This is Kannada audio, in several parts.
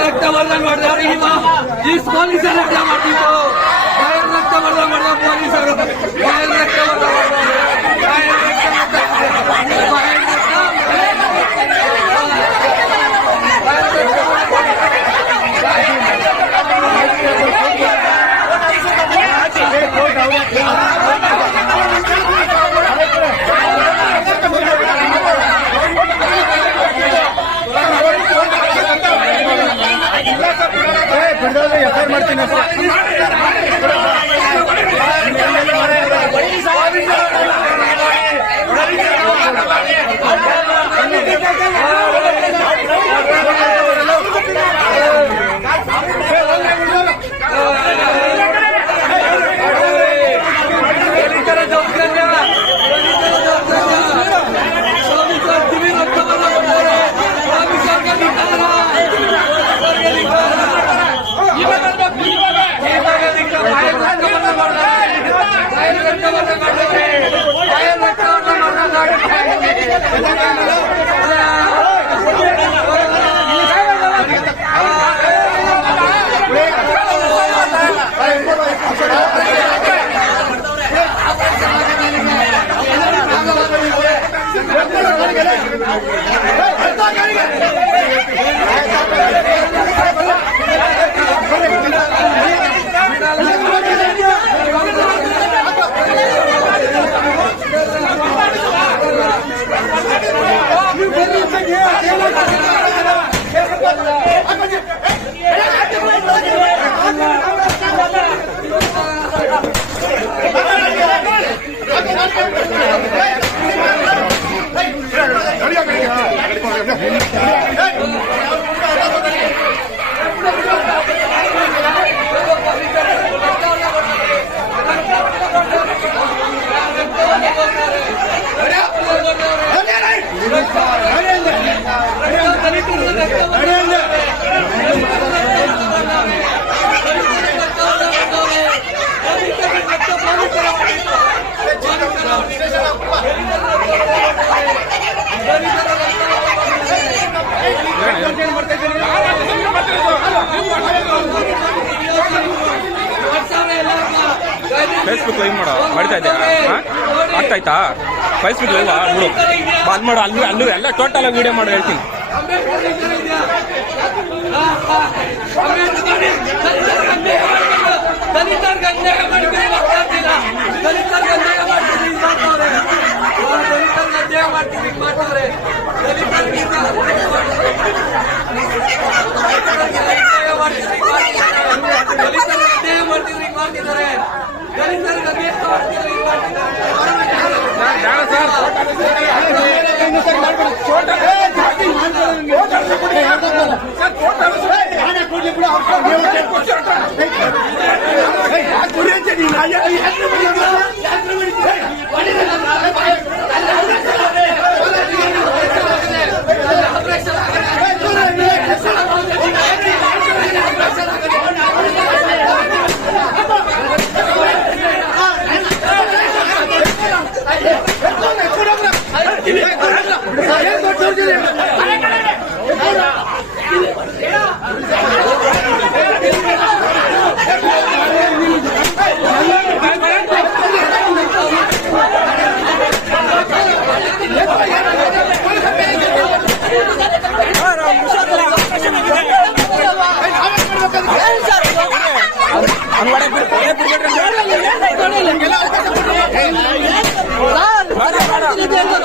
ರಕ್ತವರ್ಧನ ಮಾಡಿದವರು ಈ ಪೊಲೀಸರು ರಕ್ತ ಮಾಡ್ತಿತ್ತು. ರಕ್ತವರ್ಧನ ಮಾಡಿದ ಪೊಲೀಸರು ರಕ್ತವರ್ಧನ ಎಫ್ಐಆರ್ ಮಾಡ್ತೀನಿ ಫೇಸ್ಬುಕ್ ಲೈವ್ ಮಾಡ್ತಾ ಇದ್ದೆ ಆಗ್ತಾ ಆಯ್ತಾ ಫೇಸ್ಬುಕ್ ಲೈವ್ ಬಿಡು ಬಂದ್ ಮಾಡು ಅಲ್ಲಿ ಅಲ್ಲೂ ಎಲ್ಲ ಟೋಟಲ್ ಆಗಿ ವಿಡಿಯೋ ಮಾಡಿ ಹೇಳ್ತೀನಿ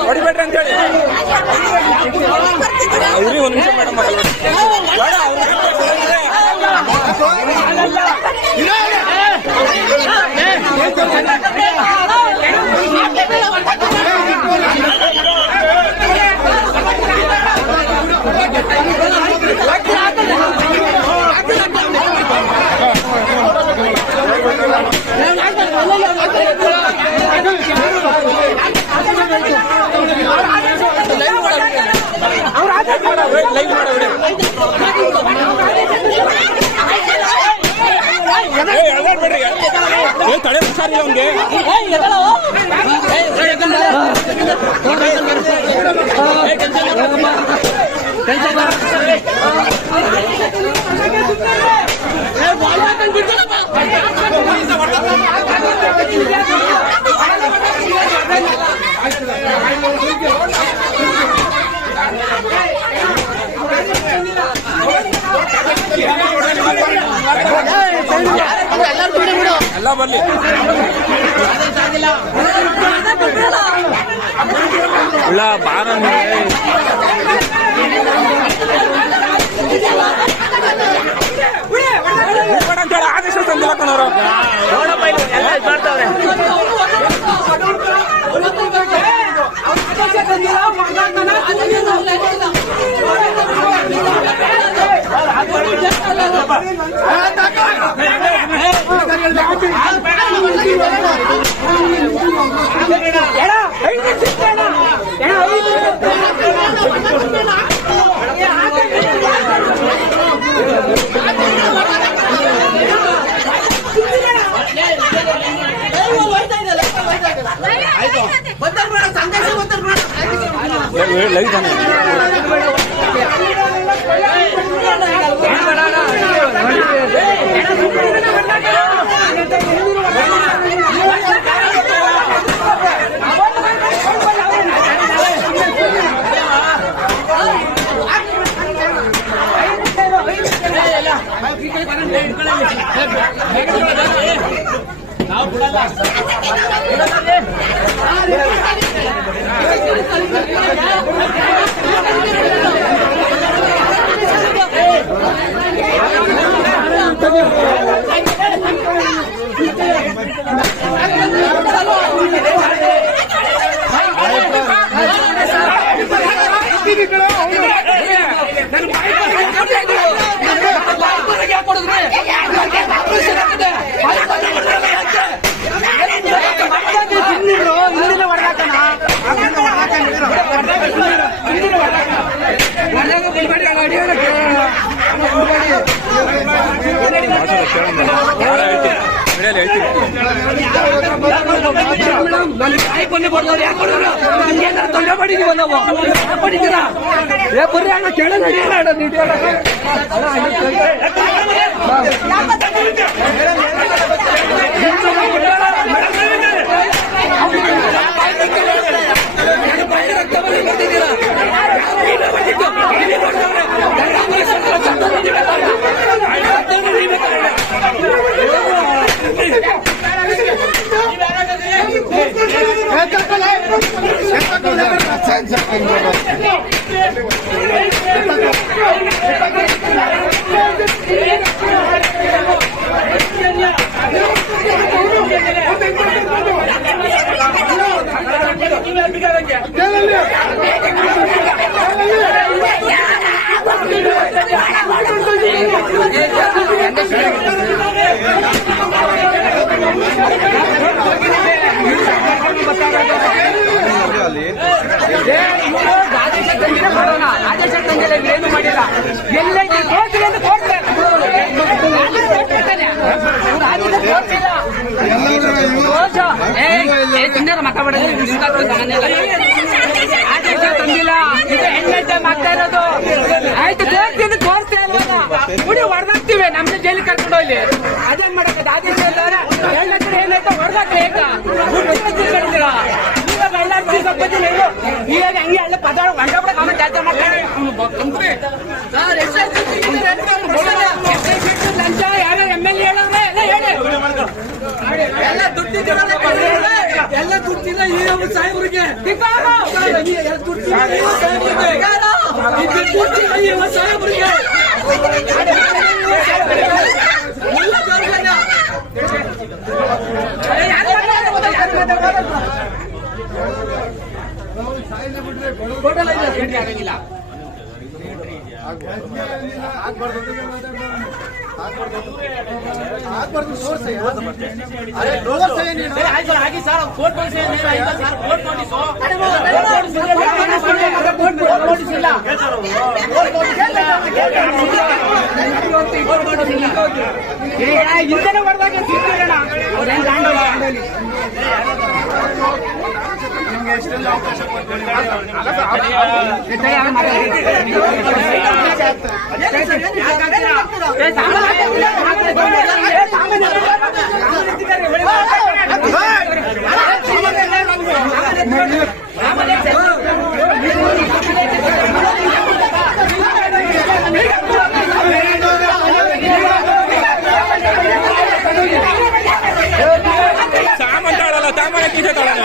ಹೊಡಿಬೇಡ್ರಿ ಅಂತ ಹೇಳಿ ಅವ್ರಿಗೆ ಒಂದು ನಿಮಿಷ ಮೇಡಮ್ ಲೈವ್ ತಡೆ ಹುಷಾರಿಲ್ಲ ಅವ್ನಿಗೆ. ಎಲ್ಲ ಬರ್ಲಿ ಉಳ್ಳ ಬಾರ ಅಂತೇಳಿ ಆದೇಶ ತಂದಿಲ್ಲ ಕಣವರು. ಲೈವ್ ತಾನೆ ಕೊನೆ ಕೊಡೋರು ಯಾಕೆ ಕೊಡೋರು? ನಿಮ್ಗೇನಾದ್ರು ತೊಂದರೆ ಮಾಡಿದೀವ ನಾವು? ಮಾಡಿದ್ದೀರಾ? ಬರ್ರಿ ಅಣ್ಣ ಕೇಳ ನಡಿಯಲ್ಲ ಅಣ್ಣ ನಡಿಯಲ್ಲ. ಆದೇಶ ತಂದಿಲ್ಲ, ಏನು ಮಾಡಿಲ್ಲ. ಎಲ್ಲ ತೋರಿಸ್ರಿ ಅಂತ ತೋರಿಸ್ತಾರೆ. ಚಿನ್ನದ ಮಾತಾಡ ಆದೇಶ ತಂದಿಲ್ಲ. ಇದು ಹೆಣ್ಣೆ ಮಾಡ್ತಾ ಇರೋದು. ಆಯ್ತು ತೋರಿಸ್ತೀನಿ, ತೋರಿಸ್ತಾ ಇಲ್ವಲ್ಲ ಹುಡಿ ಹೊಡೆದಾಕ್ತಿವಿ. ನಮ್ದು ಜೈಲಿಗೆ ಕರ್ಕೊಂಡು ಹೋಗ್ಲಿ. ಅದೇನ್ ಮಾಡಕ್ಕೆ ಆದೇಶ ಇಲ್ಲಾರ ಹೆಣ್ಣೆ ಏನಾಯ್ತು ಹೊಡೆದಾಕ್ರಿ. ಈಗ ಈಗ ಹಂಗೆ ಅಲ್ಲ ಪದ ಗಂಟ ಕೂಡ ಕಾಮ ಜಾಸ್ತಿ ಮಾಡ್ತಾರೆ. ಲಂಚ ಯಾವ MLA ಹೇಳಂದ್ರೆ ಎಲ್ಲ ದುಡ್ಡಿಲ್ಲ, ಎಲ್ಲ ದುಡ್ಡಿಲ್ಲ ಈ ಸಾಹೇಬ್ರಿಗೆ ಸಾಹೇಬ್ರಿಗೆ ಆಗಂಗಿಲ್ಲ. ಈಗ ಇಂತನೇ ಹೊಡೆದಾಗ ಸಿಗ್ತೀರಣ್ಣ ಅವ್ರೇನ್ ದಾಂಡೋಲಿ ಸಾಮಾನ್ ತಾಳಲ್ಲ ಸಾಮಾನ್ಯ ಕೀಸೆ ತಾಳಲ್ಲ